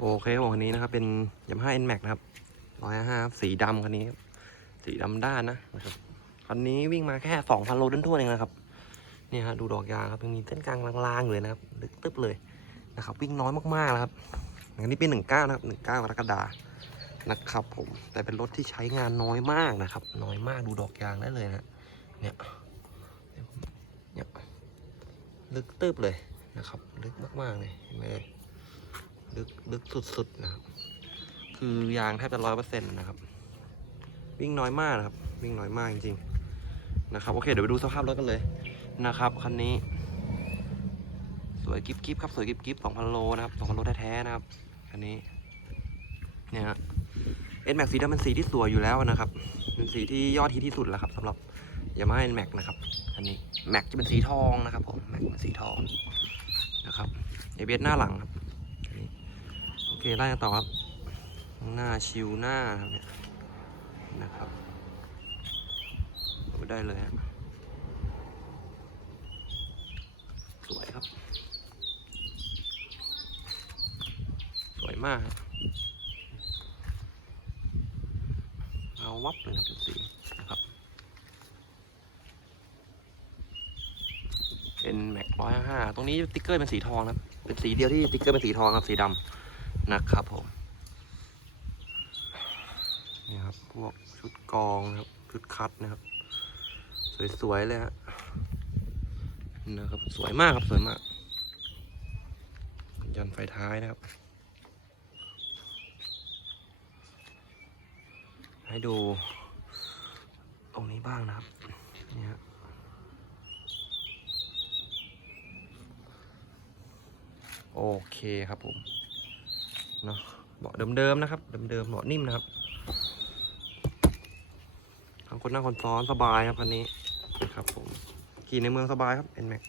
โอเคผมคันนี้นะครับ เป็นยามาฮ่า NMAX นะครับร้อยห้าสีดำคันนี้ครับสีดำด้านนะนะครับคันนี้วิ่งมาแค่สองพันโลด้านทั่วเองนะครับเนี่ยฮะดูดอกยางครับยังมีเส้นกลางลางๆอยู่เลยนะครับลึกตึ๊บเลยนะครับ วิ่งน้อยมากๆแล้วครับอันนี้เป็นหนึ่งเก้านะครับหนึ่งเก้ากรกฎานะครับ ผม แต่เป็นรถที่ใช้งานน้อยมากนะครับ น้อยมากดูดอกยางได้เลยนะเนี่ยเนี่ยลึกตึ๊บเลยนะครับ ลึกมากๆเลยเห็นไหมเอ่ย ลึกลึกสุดๆนะครับ คือยางแทบจะร้อยเปอร์เซ็นต์นะครับ วิ่งน้อยมากนะครับ วิ่งน้อยมากจริงๆนะครับ โอเค เดี๋ยวไปดูสภาพรถกันเลยนะครับ คันนี้ สวยกิ๊บกิ๊บครับ สวยกิ๊บกิ๊บสองพันโลนะครับสองพันโลแท้ๆนะครับ คันนี้ เนี่ยฮะเอ็นแม็กสีดำเป็นสีที่สวยอยู่แล้วนะครับ เป็นสีที่ยอดฮิตที่สุดแล้วครับสำหรับยามาฮ่าเอ็นแม็กนะครับคันนี้แม็กจะเป็นสีทองนะครับผมแม็กเป็นสีทองนะครับเอเบสหน้าหลังครับ อเคไล่กันต่อครับ หน้าชิวหน้าครับเนี่ยนะครับได้เลยฮะสวยครับ สวยมากเอาวับเลยนะเป็นสีนะครับ เป็นแม็กร้อยห้าตรงนี้ติ๊กเกอร์เป็นสีทองนะครับ เป็นสีเดียวที่ติ๊กเกอร์เป็นสีทองครับ สีดำ นะครับผม นี่ครับ พวกชุดกองนะครับ ชุดคัดนะครับ สวยๆเลยฮะนะครับ สวยมากครับ สวยมาก ยันไฟท้ายนะครับ ให้ดูตรงนี้บ้างนะครับ นี่ฮะโอเคครับผม เนาะเบาะเดิมๆนะครับเดิมๆเบาะนิ่มนะครับทั้งคนนั่งคนซ้อนสบายครับคันนี้นะครับผมขี่ในเมืองสบายครับ Nmax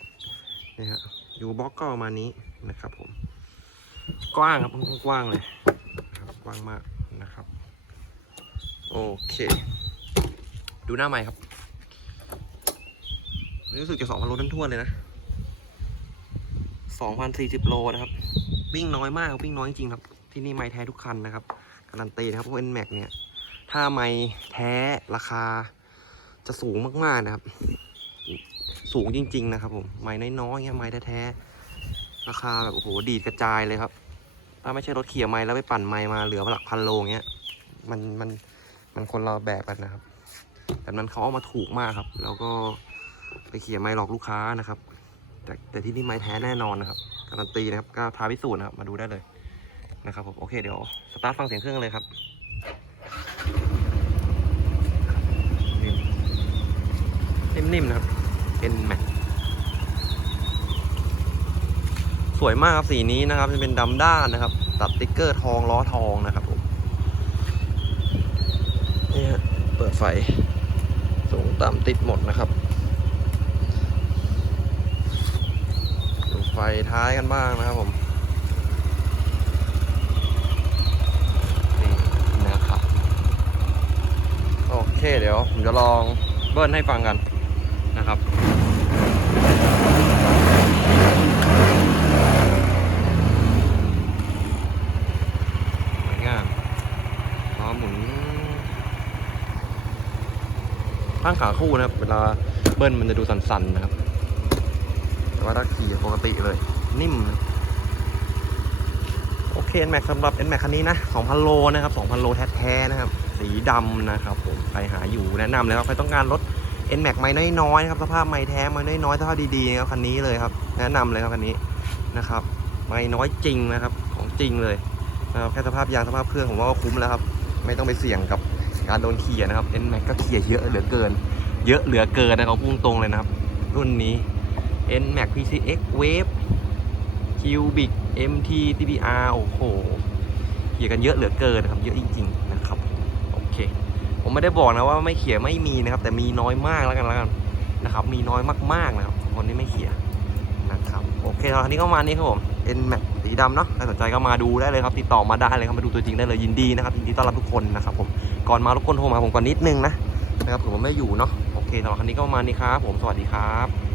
นี่ฮะอยู่บล็อกก็ประมาณนี้นะครับ ผม กว้างครับกว้างเลยครับกว้างมากนะครับ โอเค ดูหน้าใหม่ครับ รู้สึกจะสองพันโลทั้งทั่วเลยนะ สองพันสี่สิบโลนะครับ วิ่งน้อยมากครับวิ่งน้อยจริงครับ ที่นี่ไม้แท้ทุกคันนะครับ การันตีนะครับเพราะ Nmax เนี่ย ถ้าไม้แท้ราคาจะสูงมากๆนะครับ สูงจริง ๆ นะครับผม ไม้น้อยๆเงี้ยไม้แท้ๆราคาแบบโอ้โหดีดกระจายเลยครับ ถ้าไม่ใช่รถเขี่ยไม้แล้วไปปั่นไม้มาเหลือหลักพันโลเงี้ย มันมันมันคนเราแบบกันนะครับ แต่นั้นเขาเอามาถูกมากครับ แล้วก็ไปเขี่ยไม้หลอกลูกค้านะครับ แต่แต่ที่นี่ไม้แท้แน่นอนนะครับ การันตีนะครับก็ท้าพิสูจน์นะครับ มาดูได้เลยนะครับผม โอเคเดี๋ยวสตาร์ทฟังเสียงเครื่องกันเลยครับนิ่มๆนะครับเป็นแม็กสวยมากครับสีนี้นะครับจะเป็นดำด้านนะครับ ตัดติ๊กเกอร์ทองล้อทองนะครับผมนี่ฮะเปิดไฟสูงต่ำติดหมดนะครับ ไฟท้ายกันบ้างนะครับผมนี่นะครับโอเคเดี๋ยว ผมจะลองเบิ้ลให้ฟังกันนะครับสวยงามล้อหมุนข้างขาคู่นะครับ เวลาเบิ้ลมันจะดูสั่นๆนะครับ แต่ว่าถ้าขี่ปกติเลย นิ่ม โอเค NMAX สำหรับ NMAX คันนี้นะ 2,000 โลนะครับ 2,000 โลแท้ๆนะครับ สีดำนะครับผมใครหาอยู่แนะนำเลยครับ ใครต้องการรถ NMAX ไม่น้อยๆนะครับ สภาพไม่แท้ไม่น้อยๆสภาพดีๆนะครับคันนี้เลยครับ แนะนำเลยครับคันนี้นะครับ ไม่น้อยจริงนะครับ ของจริงเลยนะครับแค่สภาพยางสภาพเครื่องผมว่าก็คุ้มแล้วครับ ไม่ต้องไปเสี่ยงกับการโดนเขี่ยนะครับ NMAX ก็เขี่ยเยอะเหลือเกิน เยอะเหลือเกินนะครับพุ่งตรงเลยนะครับ รุ่นนี้ NMAX PCX Wave Cubic MT TBR โอ้โหเขี่ยกันเยอะเหลือเกินนะครับ เยอะจริง ๆ นะครับโอเค ผมไม่ได้บอกนะว่าไม่เขี่ยไม่มีนะครับ แต่มีน้อยมากแล้วกันแล้วกันนะครับ มีน้อยมากๆนะครับคนที่ไม่เขี่ยนะครับโอเคตอนนี้ก็มานี้ครับผม N Max สีดำเนาะใครสนใจก็มาดูได้เลยครับ ติดต่อมาได้เลยครับมาดูตัวจริงได้เลยยินดีนะครับยินดีต้อนรับทุกคนนะครับผมก่อนมารบกวนโทรมาผมก่อนนิดนึงนะนะครับผมไม่อยู่เนาะโอเคสำหรับคันนี้ก็ประมาณนี้ครับผมสวัสดีครับ